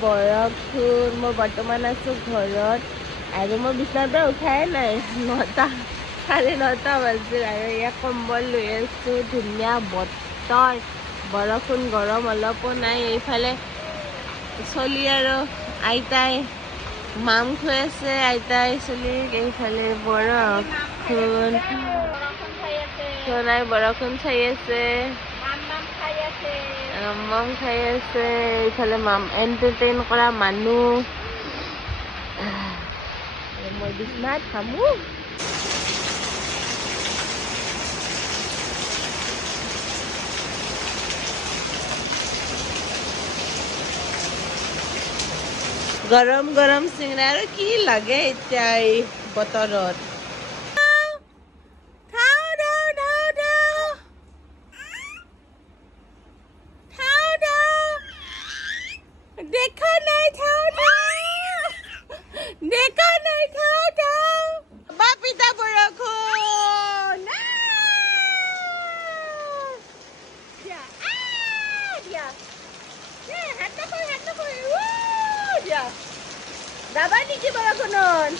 বৰষুণ মই বৰ্তমান আছোঁ ঘৰত আৰু মই বিচনাৰ পৰা উঠাই নাই 9টা 9:30 বাজিল আৰু এয়া কম্বল লৈ আছোঁ ধুনীয়া বতৰ বৰষুণ গৰম অলপো নাই এইফালে চলি আৰু আইতাই মাম খুৱাই আছে আইতাই চলিক এইফালে বৰষুণ সোণাই বৰষুণ চাই আছে মাম খাই আছে এইফালে মাম এণ্টাৰটেইন কৰা মানুহ মই বিচনাত থামো গৰম গৰম চিঙৰা আৰু কি লাগে এতিয়া এই বতৰত দেখা নাই দেখা নাই বাপিতা বৰষুণ যাবা নেকি বৰষুণত